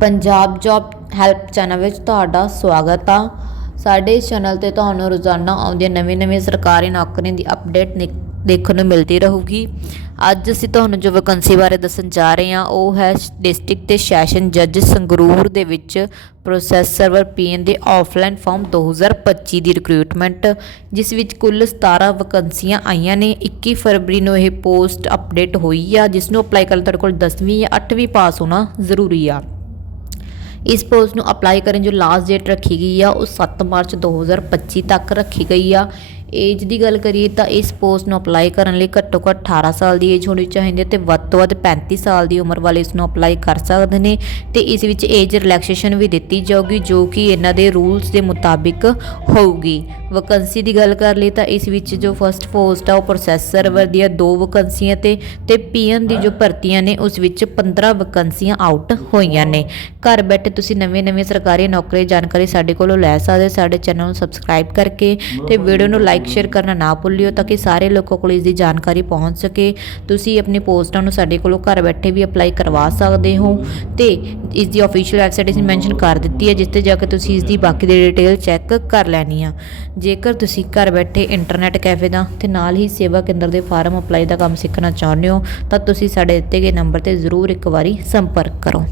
Punjab job help channel ਵਿੱਚ ਤੁਹਾਡਾ ਸਵਾਗਤ ਆ। ਸਾਡੇ ਇਸ ਚੈਨਲ ਤੇ ਤੁਹਾਨੂੰ ਰੋਜ਼ਾਨਾ ਆਉਂਦੀਆਂ ਨਵੀਂ ਨਵੀਂ ਸਰਕਾਰੀ ਨੌਕਰੀਆਂ ਦੀ ਅਪਡੇਟ ਨਿਕ- ਦੇਖਣ ਨੂੰ ਮਿਲਦੀ ਰਹੂਗੀ। ਅੱਜ ਅਸੀਂ ਤੁਹਾਨੂੰ ਜੋ ਵੈਕੈਂਸੀ ਬਾਰੇ ਦੱਸਣ ਜਾ ਰਹੇ ਹਾਂ, ਉਹ ਹੈ ਡਿਸਟ੍ਰਿਕਟ ਤੇ ਸੈਸ਼ਨ ਜੱਜ ਸੰਗਰੂਰ ਦੇ ਵਿੱਚ ਪ੍ਰੋਸੈਸ ਸਰਵਰ ਪੀਐਨ ਦੇ ਆਫਲਾਈਨ ਫਾਰਮ 2025 ਦੀ ਰਿਕਰੂਟਮੈਂਟ ਜਿਸ ਵਿੱਚ ਕੁੱਲ 17 ਵੈਕੈਂਸੀਆਂ ਆਈਆਂ ਨੇ। 21 ਫਰਵਰੀ ਨੂੰ ਇਹ ਪੋਸਟ ਅਪਡੇਟ ਹੋਈ ਆ, ਜਿਸ ਨੂੰ ਅਪਲਾਈ ਕਰਨ ਲਈ ਤੁਹਾਡੇ ਕੋਲ 10ਵੀਂ ਜਾਂ 8ਵੀਂ ਪਾਸ ਹੋਣਾ ਜ਼ਰੂਰੀ ਆ। ਇਸ ਪੋਸਟ ਨੂੰ ਅਪਲਾਈ ਕਰਨ ਜੋ ਲਾਸਟ ਡੇਟ ਰੱਖੀ ਗਈ ਆ, ਉਹ 7 ਮਾਰਚ 2025 ਤੱਕ ਰੱਖੀ ਗਈ ਆ। ਏਜ ਦੀ ਗੱਲ ਕਰੀਏ ਤਾਂ ਇਸ ਪੋਸਟ ਨੂੰ ਅਪਲਾਈ ਕਰਨ ਲਈ ਘੱਟੋ ਘੱਟ 18 ਸਾਲ ਦੀ ਏਜ ਹੋਣੀ ਚਾਹੀਦੀ ਹੈ ਤੇ ਵੱਧ ਤੋਂ ਵੱਧ 35 ਸਾਲ ਦੀ ਉਮਰ ਵਾਲੇ ਇਸ ਨੂੰ ਅਪਲਾਈ ਕਰ ਸਕਦੇ ਨੇ ਤੇ ਇਸ ਵਿੱਚ ਏਜ ਰਿਲੈਕਸੇਸ਼ਨ ਵੀ ਦਿੱਤੀ ਜਾਊਗੀ ਜੋ ਕਿ ਇਹਨਾਂ ਦੇ ਰੂਲਸ ਦੇ ਮੁਤਾਬਿਕ ਹੋਊਗੀ। ਵੈਕੈਂਸੀ ਦੀ ਗੱਲ ਕਰ ਲਈ ਤਾਂ ਇਸ ਵਿੱਚ ਜੋ ਫਰਸਟ ਪੋਸਟ ਆ ਉਹ ਪ੍ਰੋਸੈਸ ਸਰਵਰ ਦੀਆਂ ਦੋ ਵੈਕੈਂਸੀਆਂ ਤੇ ਤੇ ਪੀਐਨ ਦੀ ਜੋ ਭਰਤੀਆਂ ਨੇ ਉਸ ਵਿੱਚ 15 ਵੈਕੈਂਸੀਆਂ ਆਊਟ ਹੋਈਆਂ ਨੇ। ਘਰ ਬੈਠੇ ਤੁਸੀਂ ਨਵੇਂ-ਨਵੇਂ ਸਰਕਾਰੀ ਨੌਕਰੀ ਦੀ ਜਾਣਕਾਰੀ ਸਾਡੇ ਕੋਲੋਂ ਲੈ ਸਕਦੇ। ਸਾਡੇ ਚੈਨਲ ਨੂੰ ਸਬਸਕ੍ਰਾਈਬ ਕਰਕੇ ਤੇ ਵੀਡੀਓ ਨੂੰ ਲਾਈਕ ਸ਼ੇਅਰ ਕਰਨਾ ਨਾ ਭੁੱਲਿਓ ਤਾਂ ਕਿ ਸਾਰੇ ਲੋਕਾਂ ਕੋਲ ਇਸ ਦੀ ਜਾਣਕਾਰੀ ਪਹੁੰਚ ਸਕੇ। ਤੁਸੀਂ ਆਪਣੀ ਪੋਸਟਾਂ ਨੂੰ ਸਾਡੇ ਕੋਲੋਂ ਘਰ ਬੈਠੇ ਵੀ ਅਪਲਾਈ ਕਰਵਾ ਸਕਦੇ ਹੋ। ਤੇ ਇਸ ਦੀ ਅਫੀਸ਼ੀਅਲ ਵੈਬਸਾਈਟ ਅਸੀਂ ਮੈਂਸ਼ਨ ਕਰ ਦਿੱਤੀ ਹੈ ਤੇ ਜਾ ਕੇ ਤੁਸੀਂ ਇਸ ਦੀ ਬਾਕੀ ਦੀ ਡਿਟੇਲ ਚੈੱਕ ਕਰ ਲੈਣੀ ਆ। ਜੇਕਰ ਤੁਸੀਂ ਘਰ ਬੈਠੇ ਇੰਟਰਨੈਟ ਕੈਫੇ ਦਾ ਤੇ ਨਾਲ ਹੀ ਸੇਵਾ ਕੇਂਦਰ ਦੇ ਫਾਰਮ ਅਪਲਾਈ ਦਾ ਕੰਮ ਸਿੱਖਣਾ ਚਾਹੁੰਦੇ ਹੋ, ਤਾਂ ਤੁਸੀਂ ਸਾਡੇ ਦਿੱਤੇ ਗਏ ਨੰਬਰ ਤੇ ਜ਼ਰੂਰ ਇੱਕ ਵਾਰੀ ਸੰਪਰਕ ਕਰੋ।